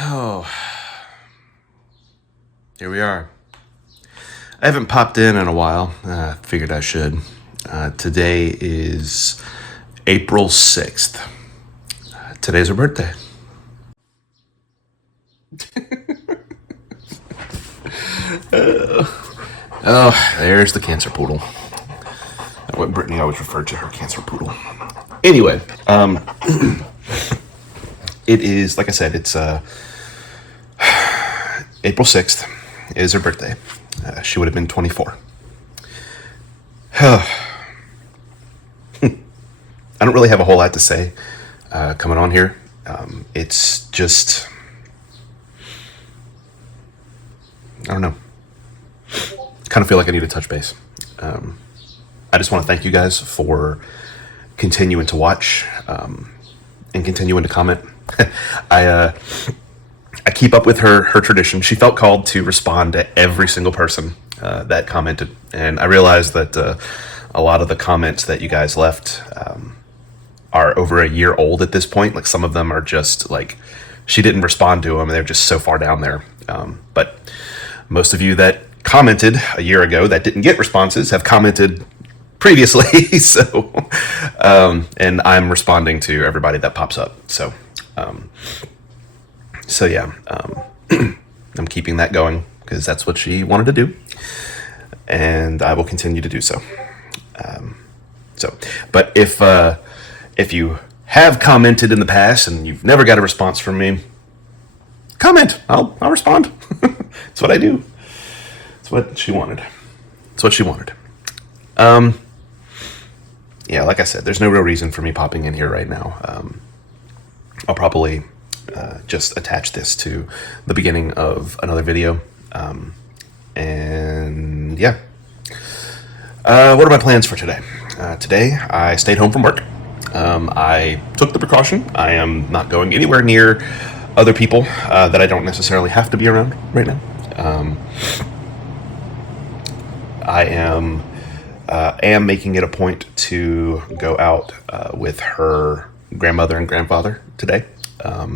Oh, here we are. I haven't popped in a while. Figured I should. Today is April 6th. Today's her birthday. Oh, there's the cancer poodle. What Brittany always referred to her cancer poodle. Anyway, it is, like I said, it's April 6th is her birthday. She would have been 24. I don't really have a whole lot to say coming on here. It's just, I don't know. Kind of feel like I need to touch base. I just want to thank you guys for continuing to watch and continuing to comment. I keep up with her tradition. She felt called to respond to every single person that commented, and I realized that a lot of the comments that you guys left are over a year old at this point. Like, some of them are just like, she didn't respond to them, and they're just so far down there. But most of you that commented a year ago that didn't get responses have commented previously. So and I'm responding to everybody that pops up. So yeah, I'm keeping that going because that's what she wanted to do, and I will continue to do so. But if you have commented in the past and you've never got a response from me, comment. I'll respond. That's what I do. It's what she wanted. It's what she wanted. Yeah, like I said, there's no real reason for me popping in here right now. I'll probably just attach this to the beginning of another video. And yeah. What are my plans for today? Today, I stayed home from work. I took the precaution. I am not going anywhere near other people that I don't necessarily have to be around right now. I am making it a point to go out with her grandmother and grandfather today.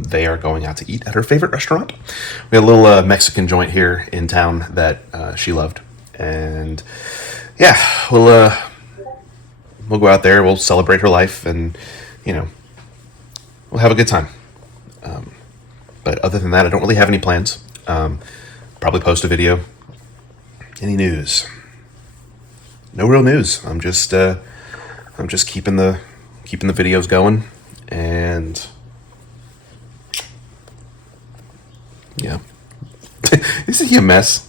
They are going out to eat at her favorite restaurant. We had a little Mexican joint here in town that she loved, and yeah, we'll go out there. We'll celebrate her life, and we'll have a good time. But other than that, I don't really have any plans. Probably post a video. Any news? No real news. I'm just keeping the videos going, and yeah. Isn't he a mess?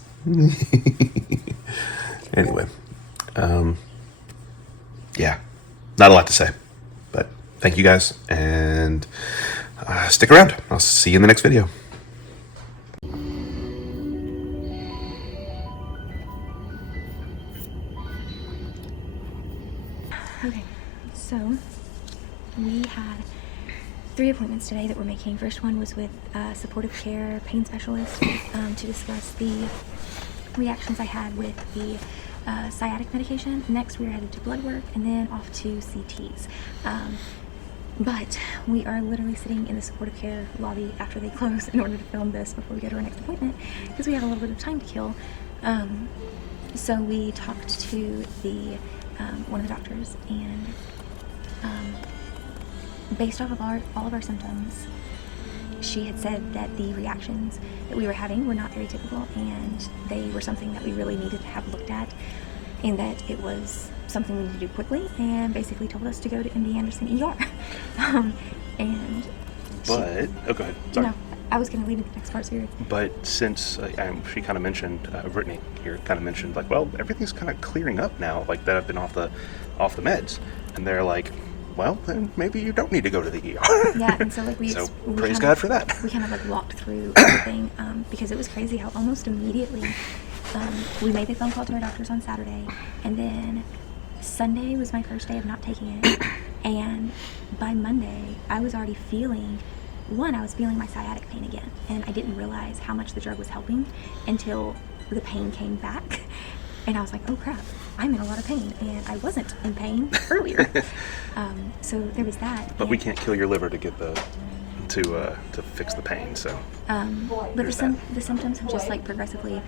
Anyway, yeah, not a lot to say, but thank you guys, and stick around. I'll see you in the next video. Okay, so we had 3 appointments today that we're making. First one was with a supportive care pain specialist to discuss the reactions I had with the sciatic medication. Next, we are headed to blood work and then off to CTs. But we are literally sitting in the supportive care lobby after they close in order to film this before we go to our next appointment because we have a little bit of time to kill. So we talked to the one of the doctors, and based off of all of our symptoms, she had said that the reactions that we were having were not very typical, and they were something that we really needed to have looked at, and that it was something we needed to do quickly, and basically told us to go to MD Anderson ER. And Oh, go ahead. Sorry. No, I was going to lead into the next part here. But since she kind of mentioned, Brittany here kind of mentioned, like, well, everything's kind of clearing up now, like that I've been off the meds, and they're like, well, then maybe you don't need to go to the ER. Yeah, and so like we praise God for that. We kind of like walked through everything because it was crazy how almost immediately we made the phone call to our doctors on Saturday, and then Sunday was my first day of not taking it, and by Monday I was already feeling my sciatic pain again, and I didn't realize how much the drug was helping until the pain came back, and I was like, oh crap, I'm in a lot of pain, and I wasn't in pain earlier. So there was that. But we can't kill your liver to get the to fix the pain. So But there's that. the symptoms have just like progressively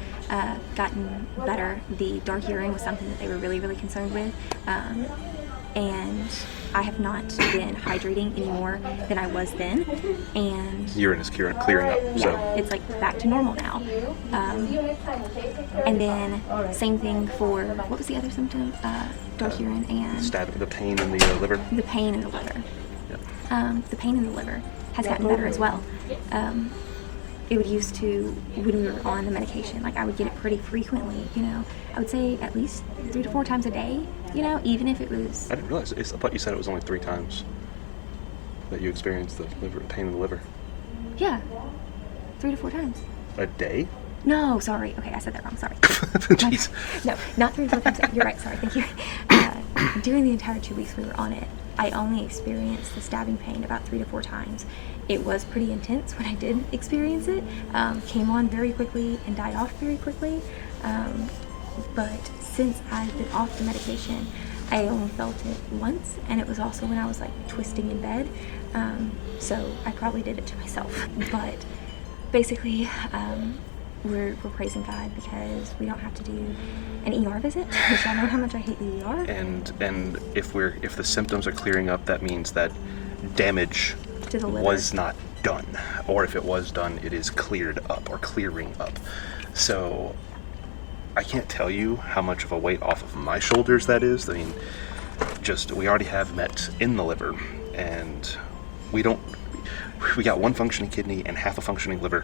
gotten better. The dark urine was something that they were really, really concerned with. And I have not been hydrating any more than I was then. And Urine is clearing up. yeah, So it's like back to normal now. And then same thing for, what was the other symptom? Dark urine and the pain in the liver. the pain in the liver. Yeah. The pain in the liver has gotten better as well. It would used to, when we were on the medication, like I would get it pretty frequently, you know. I would say at least 3 to 4 times a day, you know, even if it was... I didn't realize. I thought you said it was only 3 times that you experienced the pain in the liver. Yeah, 3 to 4 times. A day? No, sorry. Okay, I said that wrong. Sorry. Jeez. No, not 3 to 4 times. You're right. Sorry. Thank you. During the entire 2 weeks we were on it, I only experienced the stabbing pain about 3 to 4 times. It was pretty intense when I did experience it. Came on very quickly and died off very quickly. But since I've been off the medication, I only felt it once, and it was also when I was like twisting in bed. So I probably did it to myself. But basically, we're praising God because we don't have to do an ER visit, which I know how much I hate the ER. And if the symptoms are clearing up, that means that damage To the liver. was not done, or if it was done, it is cleared up or clearing up. So I can't tell you how much of a weight off of my shoulders that is. I mean, we already have mets in the liver, and we got 1 functioning kidney and half a functioning liver.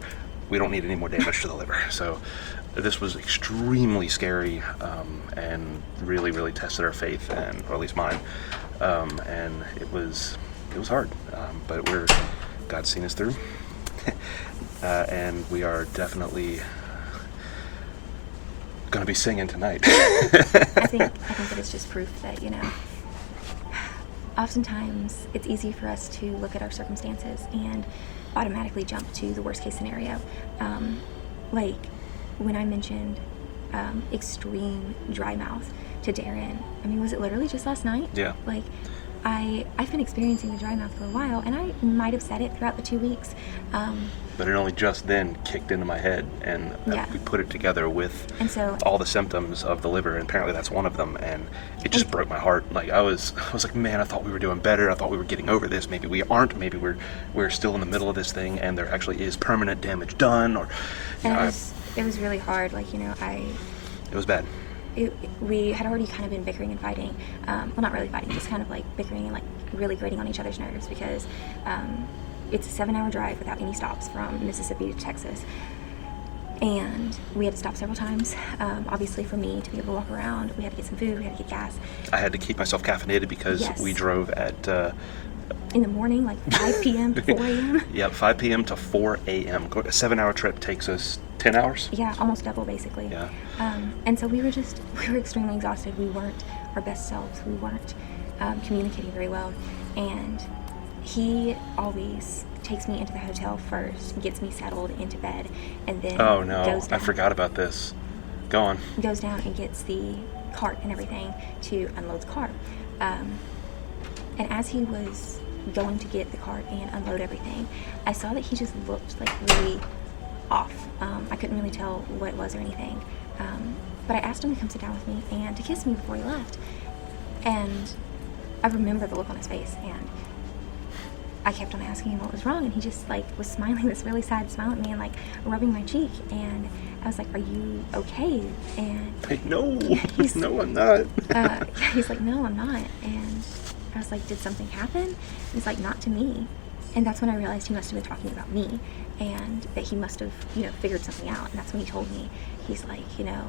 We don't need any more damage to the liver. So this was extremely scary, and really, really tested our faith, or at least mine. And it was hard, but God's seen us through, and we are definitely going to be singing tonight. I think that it's just proof that, you know, oftentimes it's easy for us to look at our circumstances and automatically jump to the worst case scenario. Like when I mentioned extreme dry mouth to Darren, I mean, was it literally just last night? Yeah. Like I've been experiencing the dry mouth for a while, and I might have said it throughout the 2 weeks. But it only just then kicked into my head, and Yeah. we put it together with And so all the symptoms of the liver, and apparently that's one of them, and it just broke my heart. Like I was like, man, I thought we were doing better. I thought we were getting over this. Maybe we aren't. Maybe we're still in the middle of this thing, and there actually is permanent damage done. Or, you know, it was really hard. Like, you know, it was bad. we had already kind of been bickering and fighting. Well, not really fighting, just kind of like bickering and like really grating on each other's nerves because it's a 7-hour drive without any stops from Mississippi to Texas. And we had to stop several times. Obviously, for me to be able to walk around, we had to get some food, we had to get gas. I had to keep myself caffeinated because Yes. we drove at In the morning, like 5 p.m. to 4 a.m. yeah, 5 p.m. to 4 a.m. A 7-hour trip takes us 10 hours. Yeah, almost double basically. Yeah. And so we were extremely exhausted. We weren't our best selves. We weren't communicating very well. And he always takes me into the hotel first, gets me settled into bed, and then Oh no, goes I down, forgot about this. Go on. goes down and gets the cart and everything to unload the car. And as he was going to get the cart and unload everything, I saw that he just looked like really off. I couldn't really tell what it was or anything. But I asked him to come sit down with me and to kiss me before he left. And I remember the look on his face, and I kept on asking him what was wrong, and he just like was smiling this really sad smile at me and like rubbing my cheek, and I was like, "Are you okay?" And No, he's- no, I'm not. he's like, "No, I'm not." And I was like, "Did something happen?" He's like, "Not to me." And that's when I realized he must have been talking about me, and that he must have, you know, figured something out. And that's when he told me, he's like, "You know,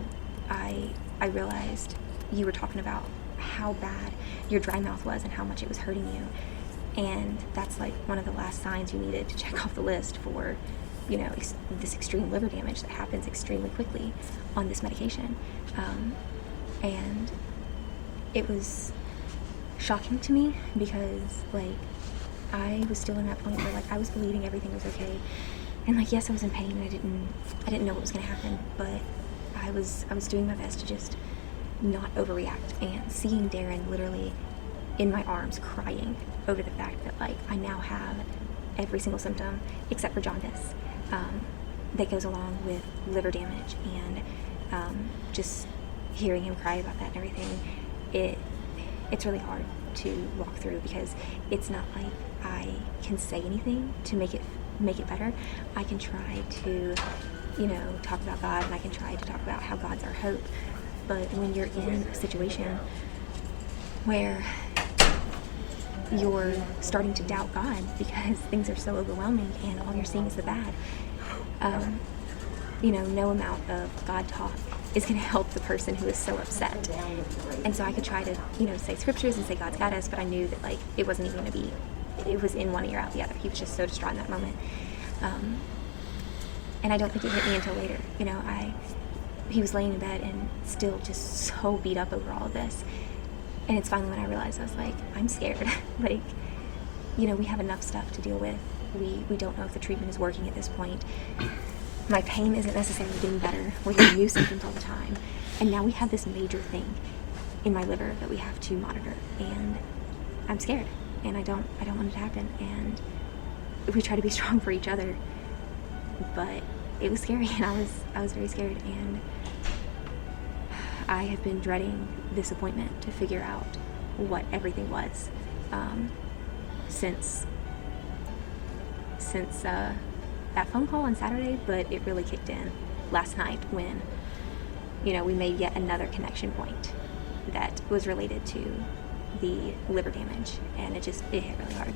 I realized you were talking about how bad your dry mouth was and how much it was hurting you. And that's like one of the last signs you needed to check off the list for, you know, this extreme liver damage that happens extremely quickly on this medication." And it was shocking to me because, like, I was still in that point where, like, I was believing everything was okay. And, like, yes, I was in pain and I didn't know what was going to happen, but I was doing my best to just not overreact. And seeing Darren literally in my arms crying over the fact that, like, I now have every single symptom except for jaundice that goes along with liver damage, and just hearing him cry about that and everything, it's really hard to walk through, because it's not like I can say anything to make it better. I can try to, talk about God, and I can try to talk about how God's our hope. But when you're in a situation where you're starting to doubt God because things are so overwhelming and all you're seeing is the bad, no amount of God talk is going to help the person who is so upset. And so I could try to, say scriptures and say God's got us, but I knew that, it wasn't even going to be, it was in one ear out the other. He was just so distraught in that moment. And I don't think it hit me until later. He was laying in bed and still just so beat up over all of this. And it's finally when I realized, I was like, I'm scared. We have enough stuff to deal with. We don't know if the treatment is working at this point. My pain isn't necessarily getting better. We're getting new symptoms all the time. And now we have this major thing in my liver that we have to monitor. And I'm scared. And I don't want it to happen. And we try to be strong for each other. But it was scary, and I was very scared. And I have been dreading this appointment to figure out what everything was since that phone call on Saturday, but it really kicked in last night when, we made yet another connection point that was related to the liver damage, and it hit really hard.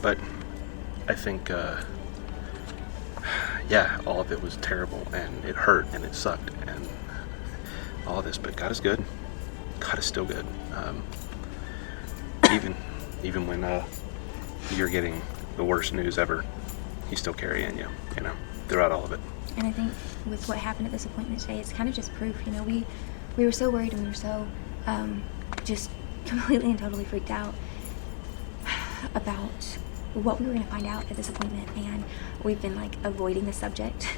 But I think, all of it was terrible, and it hurt, and it sucked, and all of this, but God is good. God is still good. Even when you're getting the worst news ever, He's still carrying you, throughout all of it. And I think with what happened at this appointment today, it's kind of just proof. We were so worried, and we were so just completely and totally freaked out about what we were going to find out at this appointment, and we've been avoiding the subject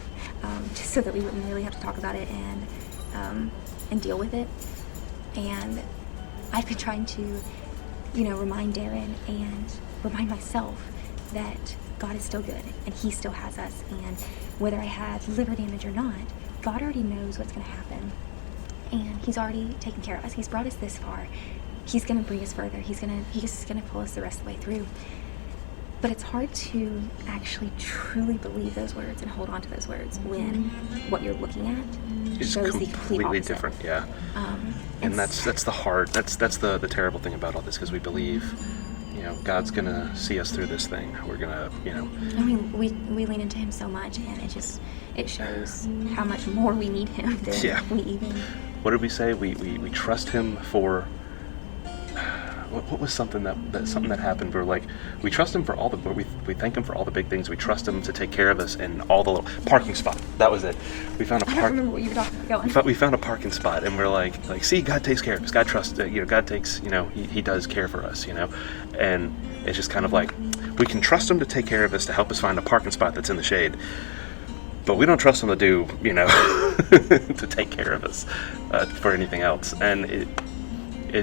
just so that we wouldn't really have to talk about it and deal with it. And I've been trying to remind Darren and remind myself that God is still good and He still has us, and whether I had liver damage or not, God already knows what's going to happen, and He's already taken care of us. He's brought us this far. He's going to bring us further. He's going to pull us the rest of the way through. But it's hard to actually truly believe those words and hold on to those words when what you're looking at It's shows the complete completely opposite. different, yeah. And that's the terrible thing about all this, because we believe, God's gonna see us through this thing. We're gonna, I mean, we lean into Him so much, and it shows how much more we need Him than we even. What did we say? We trust Him for. What was something that happened? We trust Him for all the. We thank Him for all the big things. We trust Him to take care of us in all the little parking spot. That was it. We found a I don't remember what you were talking about. We found a parking spot, and we're like, see, God takes care of us. God trusts. God takes. He does care for us. And it's just kind of we can trust Him to take care of us, to help us find a parking spot that's in the shade. But we don't trust Him to do, to take care of us for anything else. And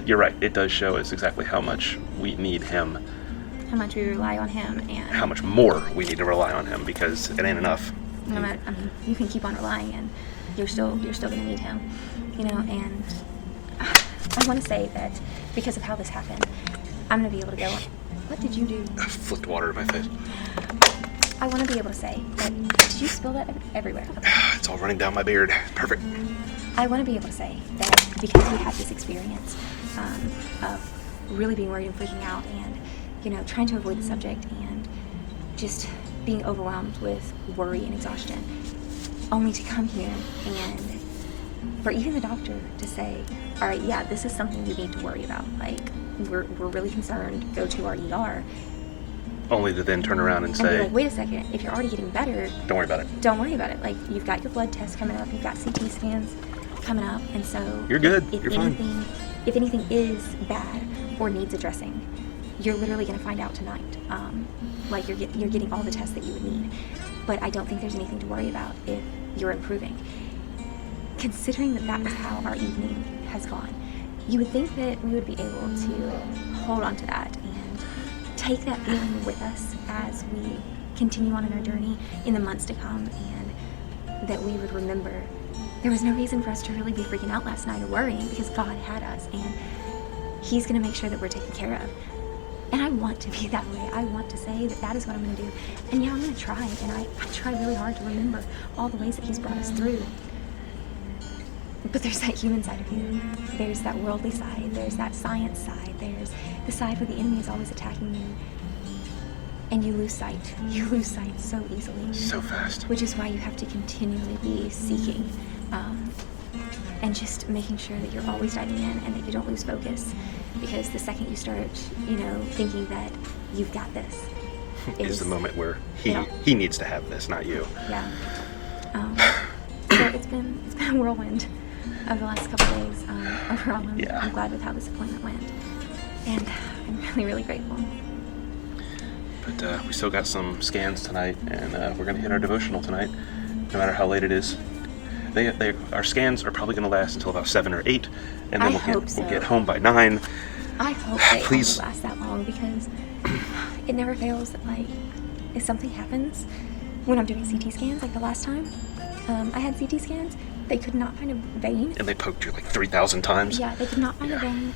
you're right. It does show us exactly how much we need Him. How much we rely on Him, and how much more we need to rely on Him, because it ain't enough. No matter, you can keep on relying, and you're still gonna need Him, And I want to say that because of how this happened, I'm gonna be able to go. What did you do? I flicked water in my face. I want to be able to say that. Did you spill that everywhere? Okay. It's all running down my beard. Perfect. I want to be able to say that because we had this experience of really being worried and freaking out, and trying to avoid the subject, and just being overwhelmed with worry and exhaustion, only to come here and for even the doctor to say, all right, yeah, this is something you need to worry about. We're really concerned. Go to our ER. Only to then turn around and say, be wait a second, if you're already getting better, don't worry about it. Don't worry about it. You've got your blood tests coming up, you've got CT scans coming up, and so you're good. You're fine. If anything is bad or needs addressing, you're literally going to find out tonight. You're getting all the tests that you would need. But I don't think there's anything to worry about if you're improving. Considering that was how our evening has gone, you would think that we would be able to hold on to that and take that feeling with us as we continue on in our journey in the months to come, and that we would remember there was no reason for us to really be freaking out last night or worrying, because God had us, and He's going to make sure that we're taken care of. And I want to be that way. I want to say that that is what I'm going to do. And yeah, I'm going to try, and I try really hard to remember all the ways that He's brought us through. But there's that human side of you. There's that worldly side. There's that science side. There's the side where the enemy is always attacking you. And you lose sight. You lose sight so easily. So fast. Which is why you have to continually be seeking and just making sure that you're always diving in and that you don't lose focus. Because the second you start, thinking that you've got this, is the moment where he needs to have this, not you. Yeah. So it's been a whirlwind of the last couple of days. Overall, I'm glad with how this appointment went, and I'm really, really grateful. But we still got some scans tonight, and we're gonna hit our devotional tonight, no matter how late it is. Our scans are probably gonna last until about 7 or 8, and then we'll get home by 9. I hope they Please only last that long, because it never fails that, like, if something happens when I'm doing CT scans, like the last time I had CT scans, they could not find a vein. And they poked you like 3,000 times. Yeah, they could not find a vein.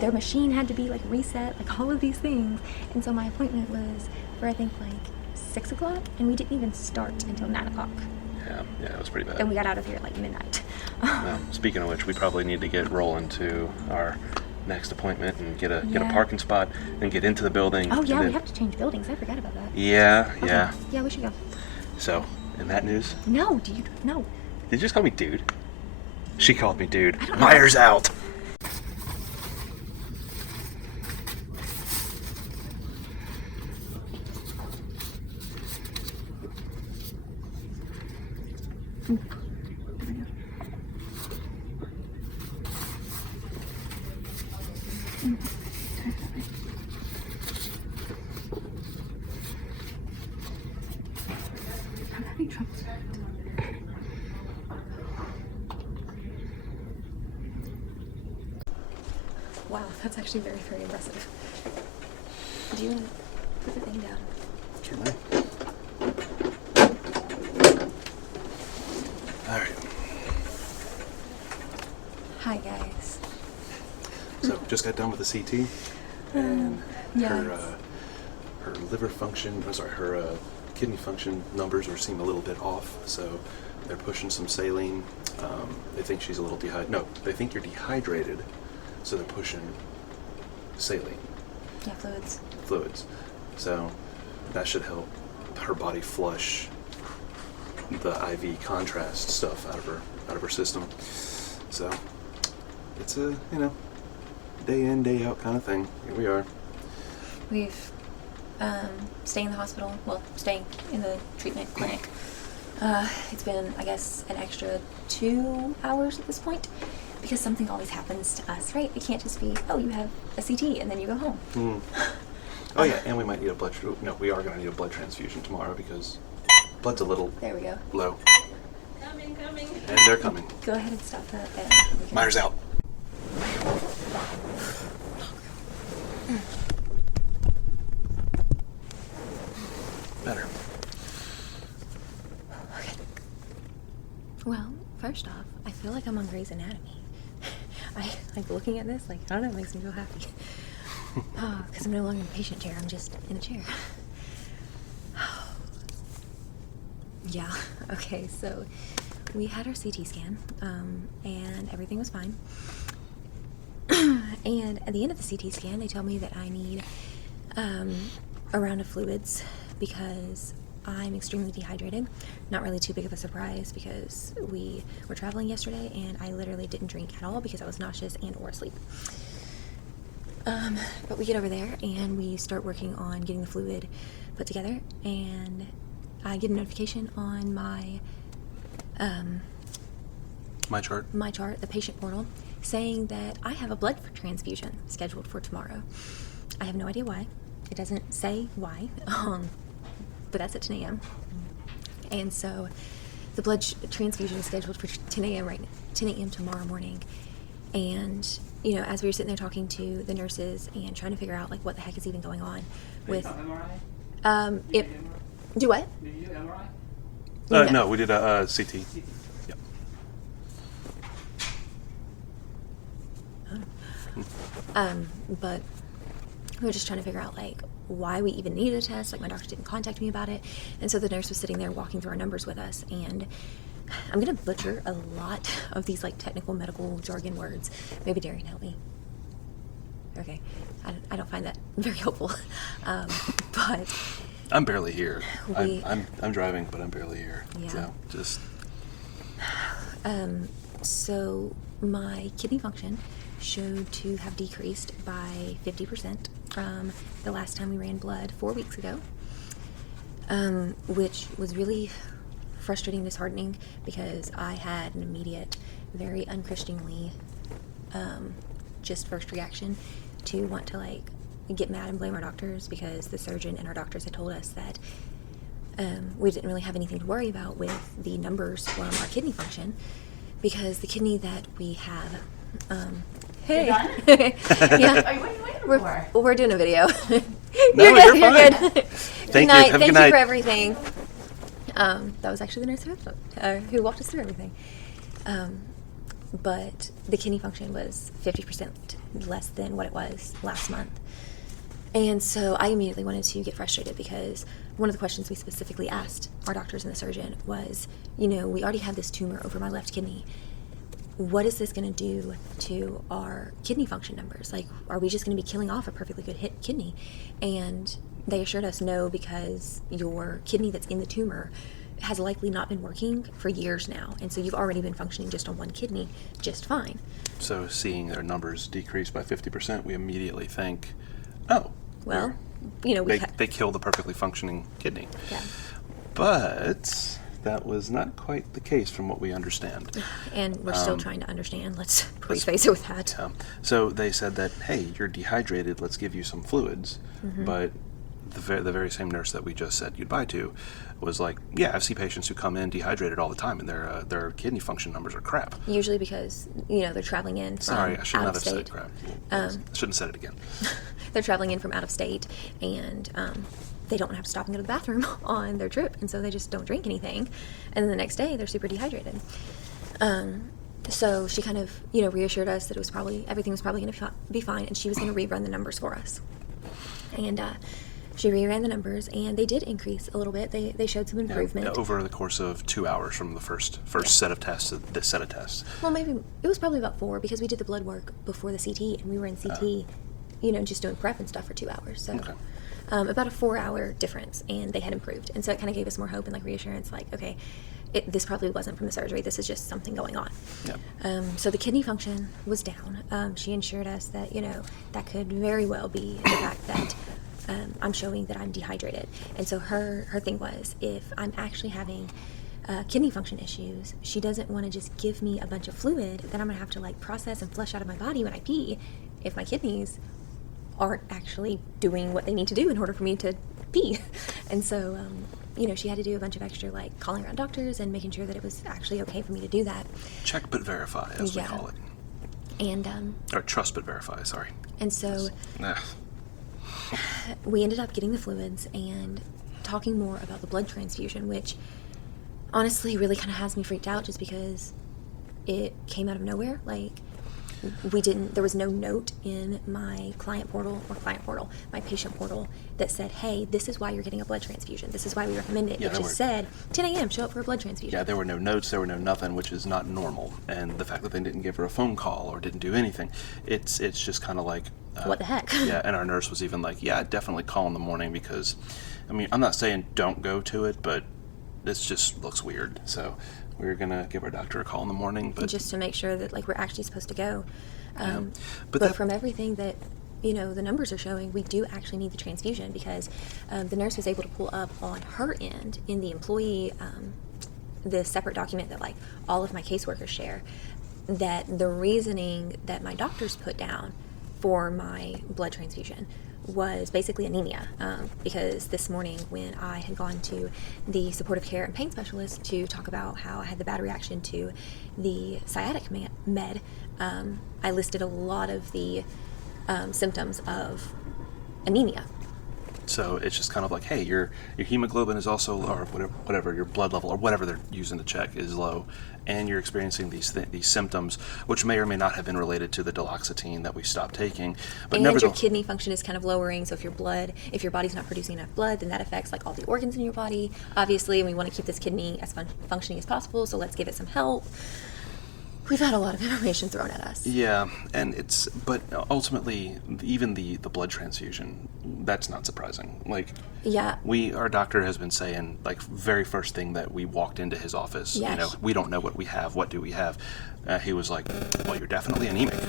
Their machine had to be like reset, like all of these things. And so my appointment was for, I think, like 6 o'clock, and we didn't even start until 9 o'clock. Yeah, it was pretty bad. Then we got out of here at like midnight. Well, speaking of which, we probably need to get rolling to our next appointment and get a parking spot and get into the building. Oh yeah, we have to change buildings. I forgot about that. Yeah, okay. Yeah, we should go. So, in that news? No, dude, no. Did you just call me dude? She called me dude. I don't know. Myers out! I'm having trouble. Wow, that's actually very, very impressive. Do you want to put the thing down? Can I? Alright. Hi, guys. So, just got done with the CT, and her liver function, her kidney function numbers seem a little bit off, so they're pushing some saline. They think she's a little dehydrated. No, they think you're dehydrated, so they're pushing saline. Yeah, Fluids. So that should help her body flush the IV contrast stuff out of her system. So it's a day in, day out kind of thing. Here we are. We've staying in the hospital, staying in the treatment clinic. It's been, I guess, an extra 2 hours at this point, because something always happens to us, right? It can't just be, oh, you have a CT and then you go home. Oh yeah, and we might need a blood. We are going to need a blood transfusion tomorrow because blood's a little There we go. low. Coming. And they're coming. Go ahead and stop that. Myers out. Better. Okay. Well, first off, I feel like I'm on Grey's Anatomy. I like looking at this, like, I don't know, it makes me feel happy. Because I'm no longer in a patient chair, I'm just in a chair. Yeah, okay, so we had our CT scan, and everything was fine. And at the end of the CT scan, they tell me that I need a round of fluids because I'm extremely dehydrated. Not really too big of a surprise because we were traveling yesterday and I literally didn't drink at all because I was nauseous and or asleep. But we get over there and we start working on getting the fluid put together, and I get a notification on my My chart. the patient portal, saying that I have a blood transfusion scheduled for tomorrow. I have no idea why. It doesn't say why, but that's at 10 a.m. And so the blood transfusion is scheduled for 10 a.m. 10 a.m. tomorrow morning. And, you know, as we were sitting there talking to the nurses and trying to figure out, like, what the heck is even going on with... it, do what? Did you do MRI? No, we did a CT. Yep. But we were just trying to figure out, like, why we even needed a test. Like, my doctor didn't contact me about it. And so the nurse was sitting there walking through our numbers with us. And I'm going to butcher a lot of these, like, technical medical jargon words. Maybe Darian, help me. Okay. I don't find that very helpful. But I'm barely here. We- I'm driving, but I'm barely here. Yeah. So just so my kidney function showed to have decreased by 50% from the last time we ran blood 4 weeks ago, which was really frustrating and disheartening because I had an immediate, very unchristianly, just first reaction to want to, like, get mad and blame our doctors because the surgeon and our doctors had told us that we didn't really have anything to worry about with the numbers from our kidney function because the kidney that we have, hey, done? yeah, What are you waiting for? we're doing a video. No, you're you're good. fine. You're good. Thank you. Night. Have a Thank good you night. for everything. That was actually the nurse who walked us through everything. But the kidney function was 50% less than what it was last month. And so I immediately wanted to get frustrated because one of the questions we specifically asked our doctors and the surgeon was, you know, we already have this tumor over my left kidney. What is this going to do to our kidney function numbers? Like, are we just going to be killing off a perfectly good kidney? And they assured us no, because your kidney that's in the tumor has likely not been working for years now. And so you've already been functioning just on one kidney just fine. So seeing their numbers decrease by 50%, we immediately think, oh, Well, you know, they killed a perfectly functioning kidney. yeah. But that was not quite the case from what we understand. And we're still trying to understand. Let's preface it with that. So they said that, hey, you're dehydrated, let's give you some fluids. Mm-hmm. But the very same nurse that we just said goodbye to was like, yeah, I see patients who come in dehydrated all the time and their kidney function numbers are crap. Usually because, you know, they're traveling in from Sorry, I should out not of have said state. crap. I shouldn't have said it again. They're traveling in from out of state, and they don't have to stop and go to the bathroom on their trip, and so they just don't drink anything. And then the next day, they're super dehydrated. So she kind of, you know, reassured us that everything was probably going to be fine, and she was going to rerun the numbers for us. And she reran the numbers, and they did increase a little bit. They showed some improvement. Over the course of 2 hours from the first set of tests to this set of tests. Well, maybe it was probably about 4 because we did the blood work before the CT, and we were in CT, you know, just doing prep and stuff for 2 hours. So about a 4-hour difference, and they had improved. And so it kind of gave us more hope and, like, reassurance, like, okay, this probably wasn't from the surgery. This is just something going on. Yeah. So the kidney function was down. She assured us that, you know, that could very well be the fact that I'm showing that I'm dehydrated. And so her thing was, if I'm actually having kidney function issues, she doesn't want to just give me a bunch of fluid that I'm going to have to, like, process and flush out of my body when I pee if my kidneys aren't actually doing what they need to do in order for me to pee. And so, you know, she had to do a bunch of extra, like, calling around doctors and making sure that it was actually okay for me to do that. Check but verify, as we Yeah. call it. And Or trust but verify, sorry. and so Ugh. we ended up getting the fluids and talking more about the blood transfusion, which honestly really kind of has me freaked out just because it came out of nowhere. Like, there was no note in my my patient portal that said, hey, this is why you're getting a blood transfusion. This is why we recommend it. Yeah, It just said, 10 a.m., show up for a blood transfusion. Yeah, there were no notes, there were no nothing, which is not normal. And the fact that they didn't give her a phone call or didn't do anything, it's just kind of like... What the heck? Yeah, and our nurse was even like, yeah, definitely call in the morning because, I mean, I'm not saying don't go to it, but this just looks weird. So we're going to give our doctor a call in the morning. But just to make sure that, like, we're actually supposed to go. But But from everything that, you know, the numbers are showing, we do actually need the transfusion because the nurse was able to pull up on her end in the employee, the separate document that, like, all of my caseworkers share, that the reasoning that my doctors put down for my blood transfusion was basically anemia, because this morning when I had gone to the supportive care and pain specialist to talk about how I had the bad reaction to the sciatic med, I listed a lot of the symptoms of anemia. So it's just kind of like, hey, your hemoglobin is also, or whatever your blood level or whatever they're using to check is low, and you're experiencing these symptoms, which may or may not have been related to the duloxetine that we stopped taking. But and your kidney function is kind of lowering. So if your body's not producing enough blood, then that affects like all the organs in your body, obviously. And we want to keep this kidney as functioning as possible. So let's give it some help. We've had a lot of information thrown at us. Yeah, and but ultimately, even the blood transfusion, that's not surprising. Like, yeah, our doctor has been saying, like, very first thing that we walked into his office, yes. We don't know what we have. What do we have? He was like, well, you're definitely anemic.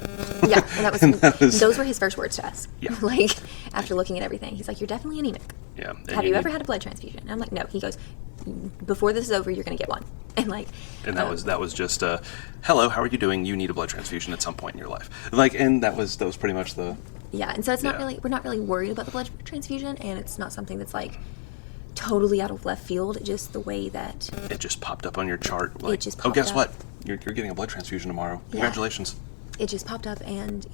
Yeah, and that was those were his first words to us. Yeah. Like, after looking at everything, he's like, you're definitely anemic. Yeah. Have you ever had a blood transfusion? And I'm like, no. He goes, before this is over, you're going to get one. And like, and that was just hello, how are you doing? You need a blood transfusion at some point in your life. Like, and that was pretty much the. Yeah, and so it's not really, we're not really worried about the blood transfusion, and it's not something that's like totally out of left field. Just the way that it just popped up on your chart. Like, it just popped guess up. What? You're getting a blood transfusion tomorrow. Congratulations. Yeah. It just popped up, and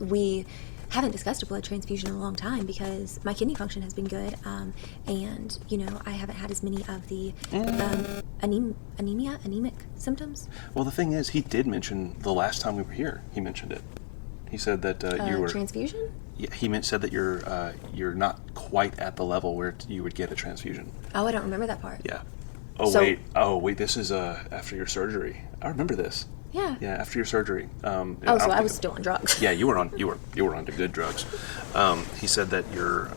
we haven't discussed a blood transfusion in a long time because my kidney function has been good, and I haven't had as many of the anemic symptoms. Well, the thing is, he did mention the last time we were here. He mentioned it. He said that you were transfusion. Yeah, he said that you're not quite at the level where you would get a transfusion. Oh, I don't remember that part. Yeah. Oh wait, this is after your surgery. I remember this. Yeah. Yeah, after your surgery. So I was still on drugs. Yeah, you were on the good drugs. He said that your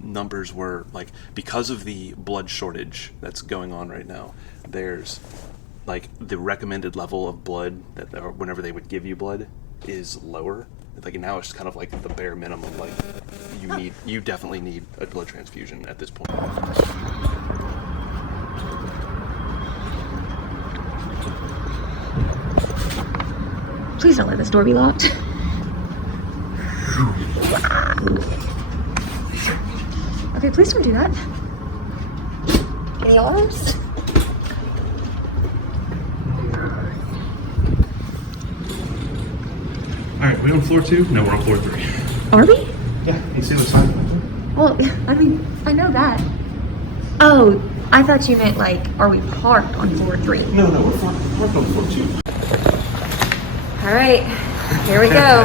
numbers were like, because of the blood shortage that's going on right now. There's like the recommended level of blood that whenever they would give you blood is lower. Like now it's kind of like the bare minimum. Like you definitely need a blood transfusion at this point. Please don't let this door be locked. Okay, please don't do that. Any alarms? Alright, we on floor 2? No, we're on floor 3. Are we? Yeah, you see the sign? Well, I mean, I know that. Oh, I thought you meant like, are we parked on floor 3? No, we're parked on floor 2. All right, here we go.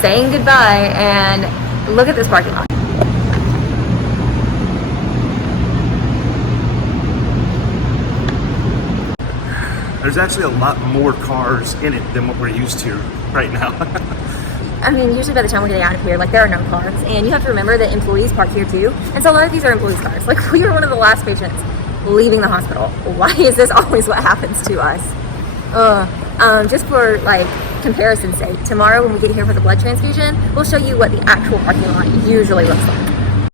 Saying goodbye, and look at this parking lot. There's actually a lot more cars in it than what we're used to right now. I mean, usually by the time we're getting out of here, like, there are no cars, and you have to remember that employees park here too, and so a lot of these are employees' cars. Like, we were one of the last patients leaving the hospital. Why is this always what happens to us? Just for like comparison's sake, tomorrow when we get here for the blood transfusion, we'll show you what the actual parking lot usually looks like.